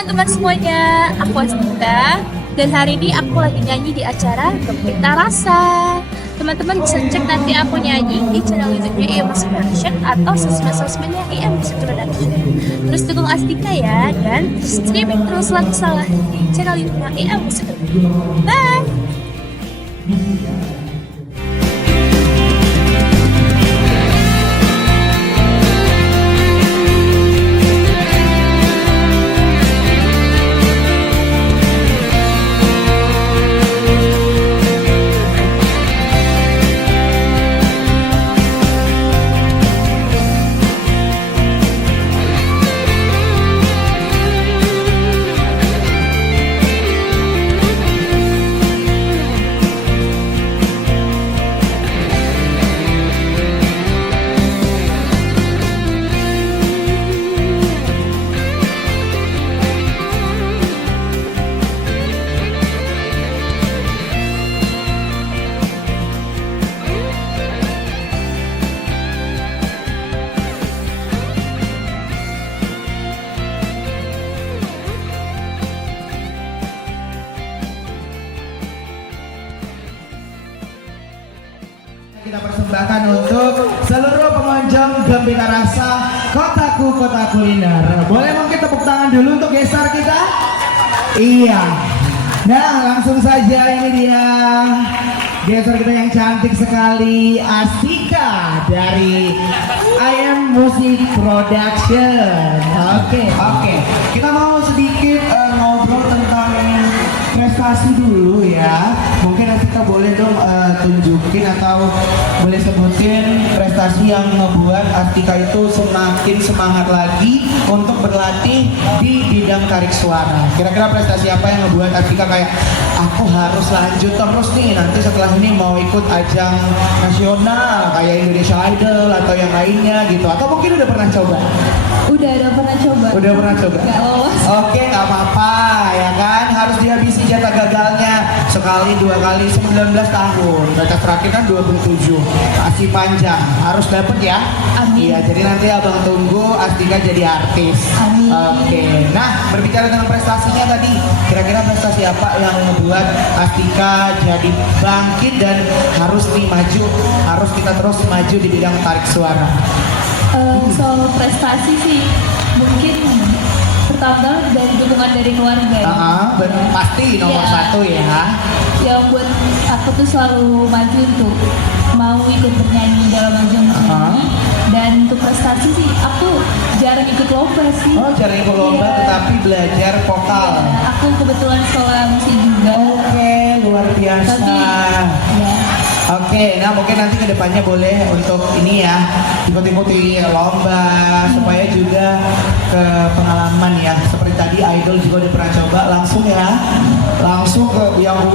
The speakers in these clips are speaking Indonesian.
teman-teman semuanya, aku Astika dan hari ini aku lagi nyanyi di acara Gempita Rasa. Teman-teman bisa cek nanti aku nyanyi di channel YouTube-nya IM Music Production atau sosmed-sosmednya IM Music Production. Terus dukung Astika ya dan streaming terus lagu salah di channel YouTube-nya IM Music Production. Bye. Kita persembahkan untuk seluruh pengunjung Gempita Rasa Kotaku Kota Kuliner. Boleh mungkin tepuk tangan dulu untuk gestar kita? Iya. Nah, langsung saja ini dia gestar kita yang cantik sekali, Astika dari IM Music Production. Oke. Kita mau sedikit ngobrol tentang prestasi dulu ya. Mungkin Astika boleh dong tunjukin atau boleh sebutin prestasi yang membuat Astika itu semakin semangat lagi untuk berlatih di bidang tarik suara. Kira-kira prestasi apa yang membuat Astika kayak aku harus lanjut terus nih, nanti setelah ini mau ikut ajang nasional kayak Indonesia Idol atau yang lainnya gitu, atau mungkin udah pernah coba? Udah pernah coba. Udah pernah coba? Gak lolos. Oke, gak apa-apa ya kan, harus dihabisi jatah gagalnya sekali, 2 kali, 19 tahun. Batas terakhir kan 27, masih panjang, harus dapet ya. Amin. Iya, jadi nanti abang tunggu Astika jadi artis. Amin. Oke, nah berbicara tentang prestasinya tadi, kira-kira prestasi apa yang membuat Astika jadi bangkit dan harus maju, harus kita terus maju di bidang tarik suara? Soal prestasi sih mungkin pertama dari dukungan dari keluarga ya. Pasti nomor Ya. satu ya. Yang buat aku tuh selalu maju untuk mau ikut bernyanyi dalam ajang musik ini. Dan untuk prestasi sih aku jarang ikut lomba sih. Oh, jarang ikut lomba Iya. tetapi belajar vokal. Ya, aku kebetulan sekolah musik juga. Oke, luar biasa. Tapi ya. Oke, nah mungkin nanti kedepannya boleh untuk ini ya, ikut-ikuti lomba supaya juga ke pengalaman ya. Seperti tadi Idol juga udah pernah coba langsung ya, langsung ke yang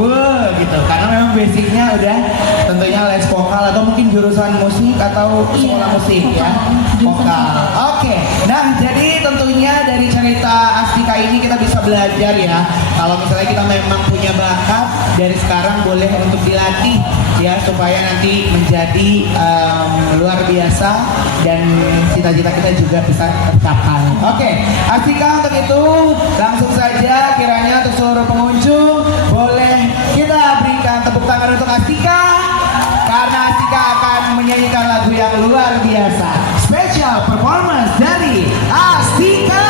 gitu. Karena memang basicnya udah tentunya les vokal atau mungkin jurusan musik atau sekolah musik ya, vokal. Oke, nah jadi tentunya dari cerita Astika ini kita bisa belajar ya. Kalau misalnya kita memang punya bakat, dari sekarang boleh untuk dilatih ya, supaya nanti menjadi luar biasa dan cita-cita kita juga bisa tercapai. Oke, Astika untuk itu langsung saja kiranya untuk seluruh pengunjung boleh kita berikan tepuk tangan untuk Astika karena Astika akan menyanyikan lagu yang luar biasa. Special performance dari Astika.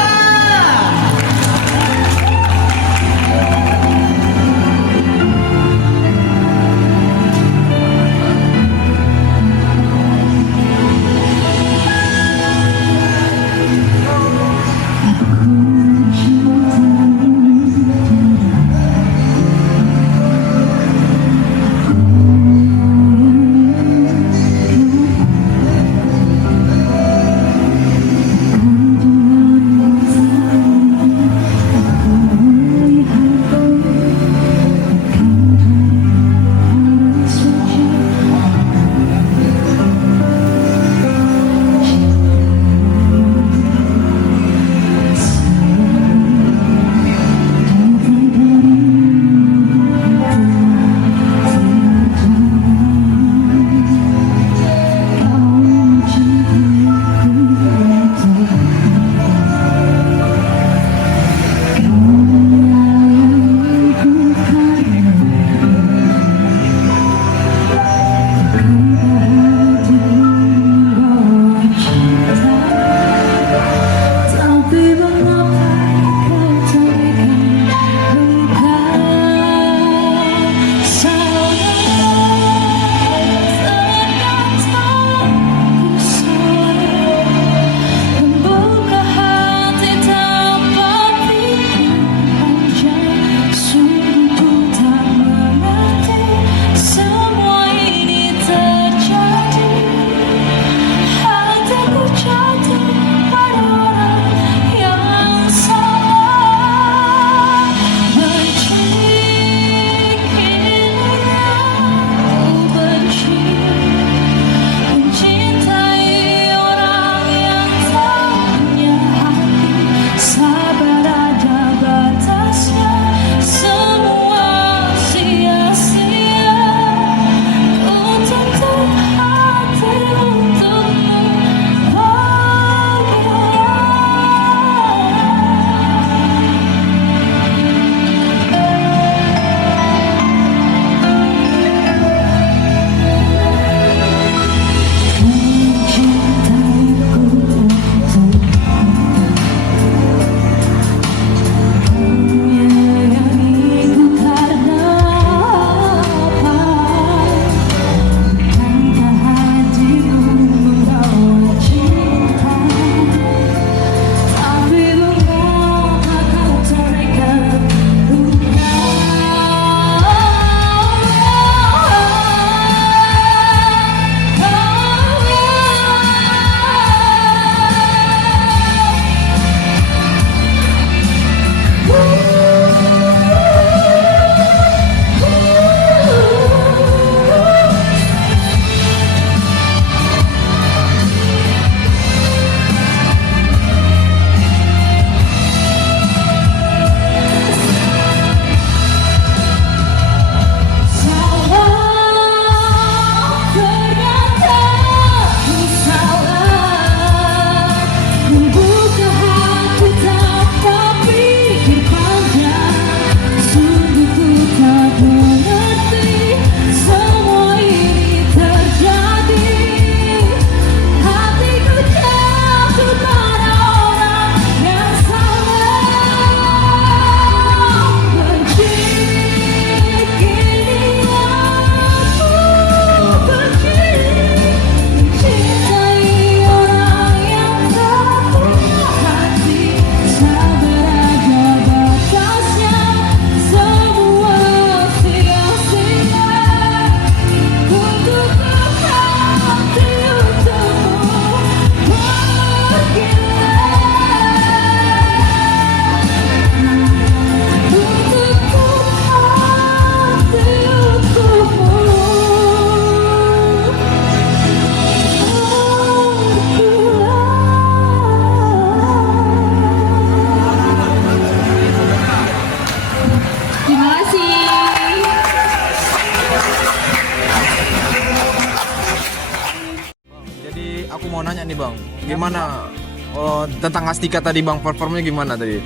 tentang Astika tadi Bang, performnya gimana tadi?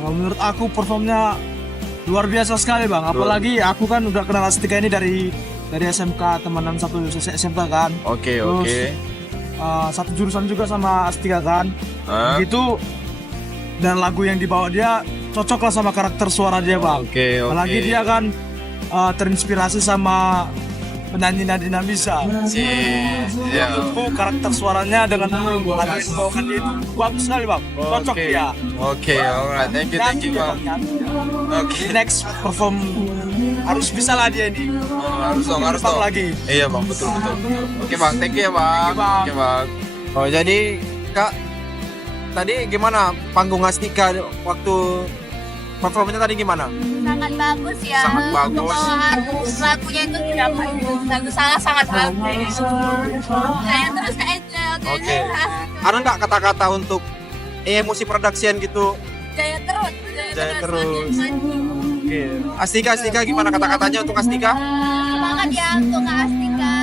Menurut aku performnya luar biasa sekali Bang. Apalagi aku kan udah kenal Astika ini dari SMK, temenan satu SMK kan. Oke, Terus, oke. Satu jurusan juga sama Astika kan. Hah? Gitu. Dan lagu yang dibawa dia cocok lah sama karakter suara dia Bang. Oke, oke. Apalagi dia kan terinspirasi sama penyanyi Nadine Amizah. Ya. Itu karakter suaranya dengan lagu yang dibawakan dia itu bagus sekali Bang. Cocok Oke. dia. Oke, alright. Thank you Bang. Oke. Next perform harus bisa lah dia ini. Harus dong. Lagi. Iya Bang, betul. Oke Bang, thank you ya Bang. Bang. Oke Bang. Oh jadi Kak, tadi gimana panggung Astika waktu performanya tadi gimana? Sangat bagus ya. Sangat bagus. Pembawaan lagunya itu tidak bagus, sangat bagus. Saya terus ke Angel. Oke. Ada nggak kata-kata untuk emosi production gitu? Jaya terus. Jaya terus. Oke. Astika gimana kata-katanya untuk Astika? Semangat ya untuk Kak Astika.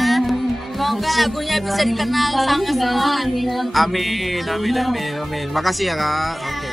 Semoga lagunya bisa dikenal sama semua. Amin. Makasih ya Kak. Oke.